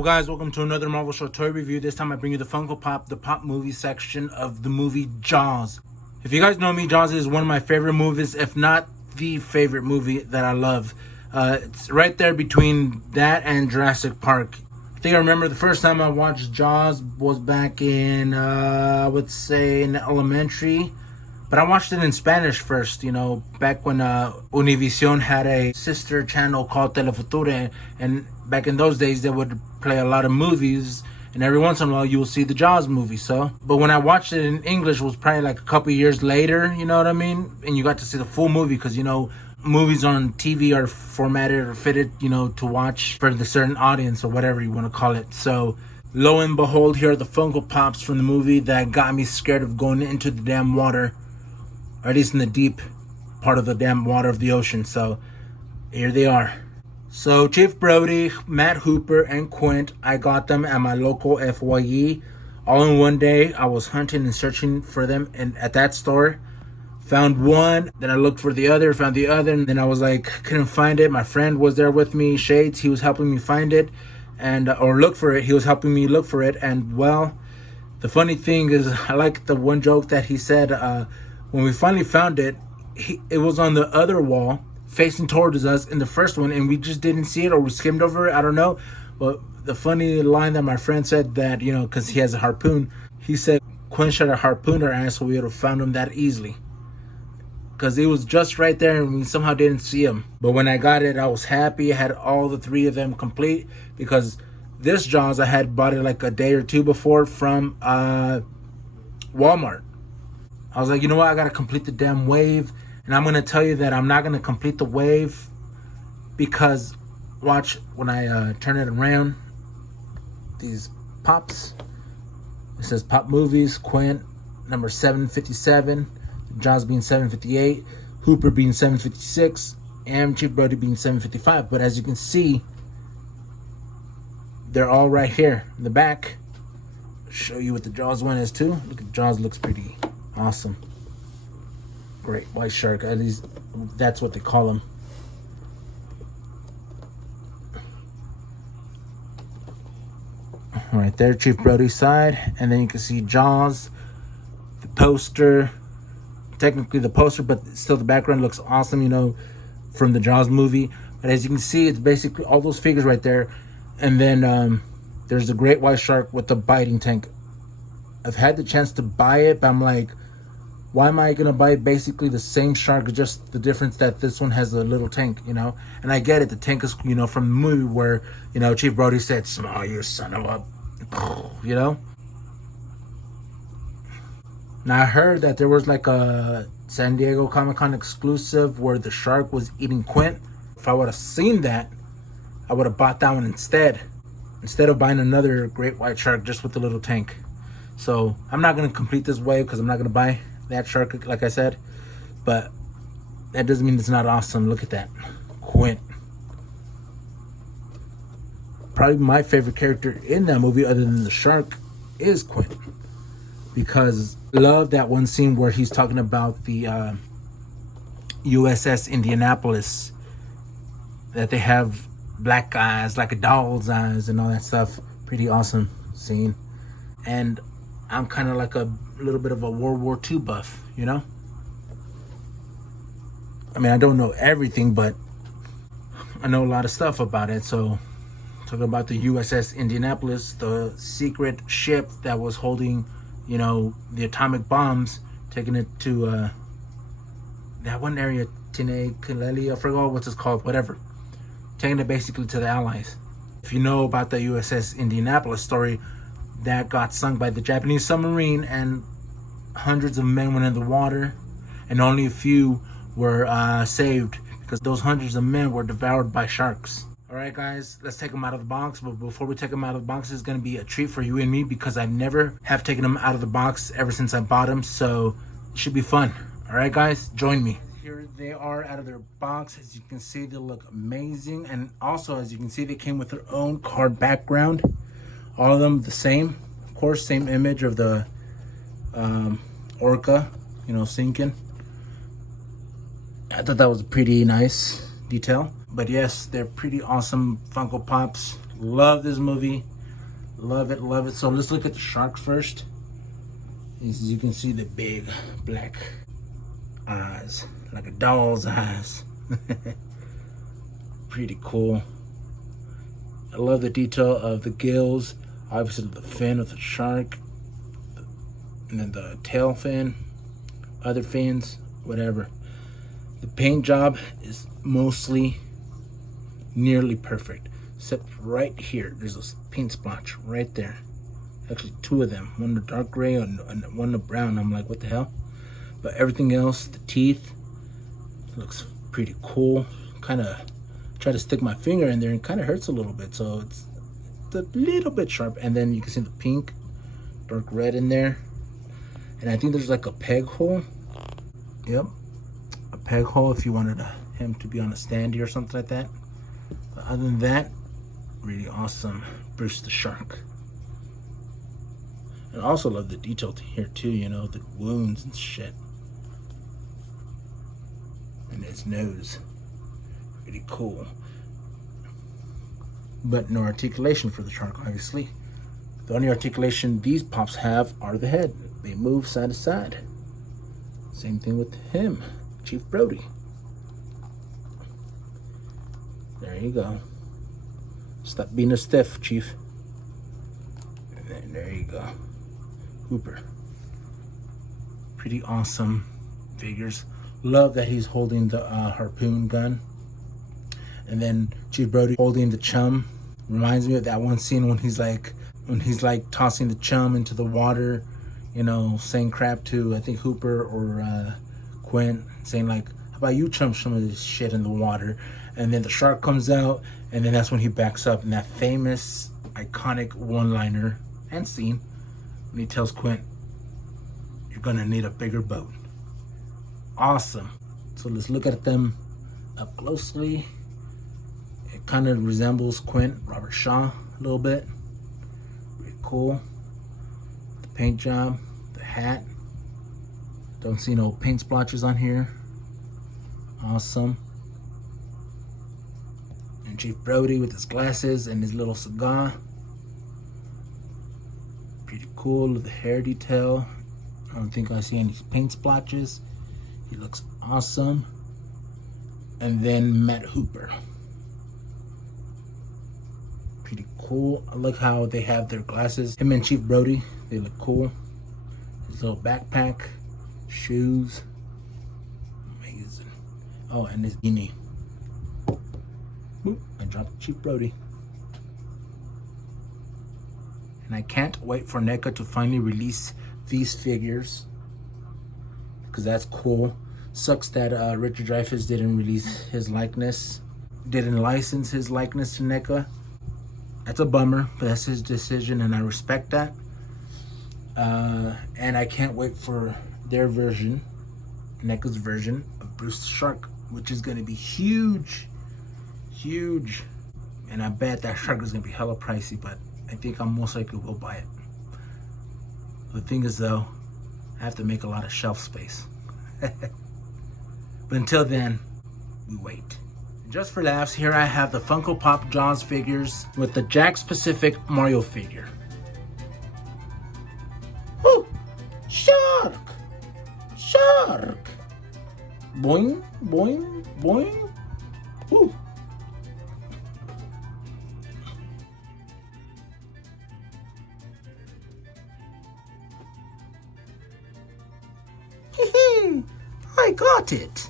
up, guys? Welcome to another Marvel Show toy review. This time I bring you the Funko Pop, the pop movie section of the movie Jaws. If you guys know me, Jaws is one of my favorite movies, if not the favorite movie that I love. It's right there between that and Jurassic Park. I think I remember the first time I watched Jaws was back in, I would say in elementary. But I watched it in Spanish first, you know, back when Univision had a sister channel called Telefutura. And back in those days, they would play a lot of movies. And every once in a while, you will see the Jaws movie. But when I watched it in English, it was probably like a couple years later, you know what I mean? And you got to see the full movie because, you know, movies on TV are formatted or fitted, you know, to watch for the certain audience or whatever you want to call it. So lo and behold, here are the Funko Pops from the movie that got me scared of going into the damn water. Or at least in the deep part of the damn water of the ocean. So here they are. So Chief Brody, Matt Hooper, and Quint, I got them at my local FYE. All in one day. I was hunting and searching for them and at that store. Found one, then I looked for the other, found the other, and then I was like, couldn't find it. My friend was there with me, Shades, he was helping me find it, and or look for it. He was helping me look for it, and well, the funny thing is, I like the one joke that he said, when we finally found it, it was on the other wall, facing towards us in the first one, and we just didn't see it, or we skimmed over it, I don't know. But the funny line that my friend said that, you know, because he has a harpoon, he said, Quinn should have harpooned our ass so we would have found him that easily. Because it was just right there and we somehow didn't see him. But when I got it, I was happy. I had all the three of them complete. Because this Jaws, I had bought it like a day or two before from Walmart. I was like, you know what? I got to complete the damn wave. And I'm going to tell you that I'm not going to complete the wave. Because, watch, when I turn it around, these pops. It says Pop Movies, Quint, number 757. Jaws being 758, Hooper being 756, and Chief Brody being 755. But as you can see, they're all right here in the back. I'll show you what the Jaws one is too. Look at Jaws, looks pretty awesome. Great white shark, at least that's what they call him. Right there, Chief Brody's side, and then you can see Jaws, the poster. Technically the poster, but still the background looks awesome, you know, from the Jaws movie. But as you can see, it's basically all those figures right there. And then there's the great white shark with the biting tank. I've had the chance to buy it, but I'm like, why am I gonna buy basically the same shark, just the difference that this one has a little tank, you know? And I get it, the tank is, you know, from the movie where, you know, Chief Brody said, "Small, you son of a," you know? Now I heard that there was like a San Diego Comic-Con exclusive where the shark was eating Quint. If I would have seen that, I would have bought that one instead of buying another great white shark just with the little tank. So I'm not going to complete this wave because I'm not going to buy that shark like I said. But that doesn't mean it's not awesome. Look at that. Quint. Probably my favorite character in that movie other than the shark is Quint. Because I love that one scene where he's talking about the USS Indianapolis, that they have black eyes like a doll's eyes and all that stuff. Pretty awesome scene. And I'm kind of like a little bit of a World War II buff, you know? I mean, I don't know everything, but I know a lot of stuff about it. So talking about the USS Indianapolis, the secret ship that was holding, you know, the atomic bombs, taking it to that one area, Tinelli, I forgot what it's called, whatever. Taking it basically to the Allies. If you know about the USS Indianapolis story, that got sunk by the Japanese submarine and hundreds of men went in the water and only a few were saved because those hundreds of men were devoured by sharks. Alright guys, let's take them out of the box. But before we take them out of the box, it's going to be a treat for you and me because I never have taken them out of the box ever since I bought them. So it should be fun. Alright guys, join me. Here they are out of their box. As you can see, they look amazing. And also, as you can see, they came with their own card background. All of them the same. Of course, same image of the orca, you know, sinking. I thought that was a pretty nice detail. But yes, they're pretty awesome Funko Pops. Love this movie. Love it, love it. So let's look at the shark first. As you can see, the big black eyes, like a doll's eyes. Pretty cool. I love the detail of the gills, obviously the fin of the shark, and then the tail fin, other fins, whatever. The paint job is mostly nearly perfect, except right here. There's a paint splotch right there. Actually, two of them. One the dark gray and one the brown. I'm like, what the hell? But everything else, the teeth, looks pretty cool. Kind of try to stick my finger in there and kind of hurts a little bit. So it's a little bit sharp. And then you can see the pink, dark red in there. And I think there's like a peg hole. Yep, a peg hole if you wanted him to be on a standee or something like that. But other than that, really awesome Bruce the Shark. And I also love the detail here too, you know, the wounds and shit. And his nose, pretty cool. But no articulation for the shark, obviously. The only articulation these pops have are the head. They move side to side. Same thing with him, Chief Brody. There you go. Stop being a stiff, Chief. And there you go. Hooper. Pretty awesome figures. Love that he's holding the harpoon gun. And then Chief Brody holding the chum. Reminds me of that one scene when he's like tossing the chum into the water, you know, saying crap to, I think, Hooper or Quint, saying like, how about you chum some of this shit in the water? And then the shark comes out, and then that's when he backs up in that famous, iconic one-liner and scene when he tells Quint, you're gonna need a bigger boat. Awesome. So let's look at them up closely. It kind of resembles Quint, Robert Shaw, a little bit. Pretty cool. The paint job, the hat. Don't see no paint splotches on here. Awesome. And Chief Brody with his glasses and his little cigar. Pretty cool with the hair detail. I don't think I see any paint splotches. He looks awesome. And then Matt Hooper. Pretty cool. I like how they have their glasses. Him and Chief Brody, they look cool. His little backpack, shoes. Amazing. Oh, and his beanie. Boop, I dropped Chief Brody. And I can't wait for NECA to finally release these figures, because that's cool. Sucks that Richard Dreyfuss didn't release his likeness, didn't license his likeness to NECA. That's a bummer, but that's his decision, and I respect that. And I can't wait for their version, NECA's version of Bruce the Shark, which is going to be huge, huge. And I bet that shark is going to be hella pricey, but I think I most likely will buy it. The thing is though, I have to make a lot of shelf space. But until then, we wait. Just for laughs, here I have the Funko Pop Jaws figures with the Jakks Pacific Mario figure. Woo! Shark! Shark! Boing, boing, boing. Woo! I got it.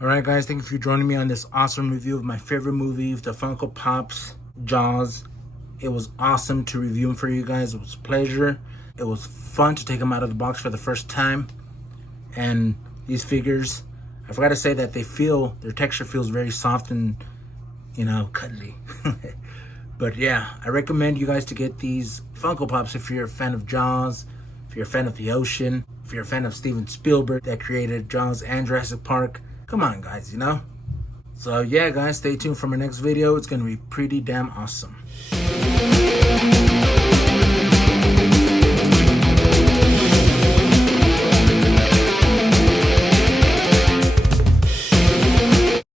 Alright guys, thank you for joining me on this awesome review of my favorite movie, the Funko Pops, Jaws. It was awesome to review them for you guys. It was a pleasure. It was fun to take them out of the box for the first time. And these figures, I forgot to say that their texture feels very soft and, you know, cuddly. But yeah, I recommend you guys to get these Funko Pops if you're a fan of Jaws, if you're a fan of the ocean, if you're a fan of Steven Spielberg that created Jaws and Jurassic Park. Come on, guys, you know? So yeah, guys, stay tuned for my next video. It's going to be pretty damn awesome.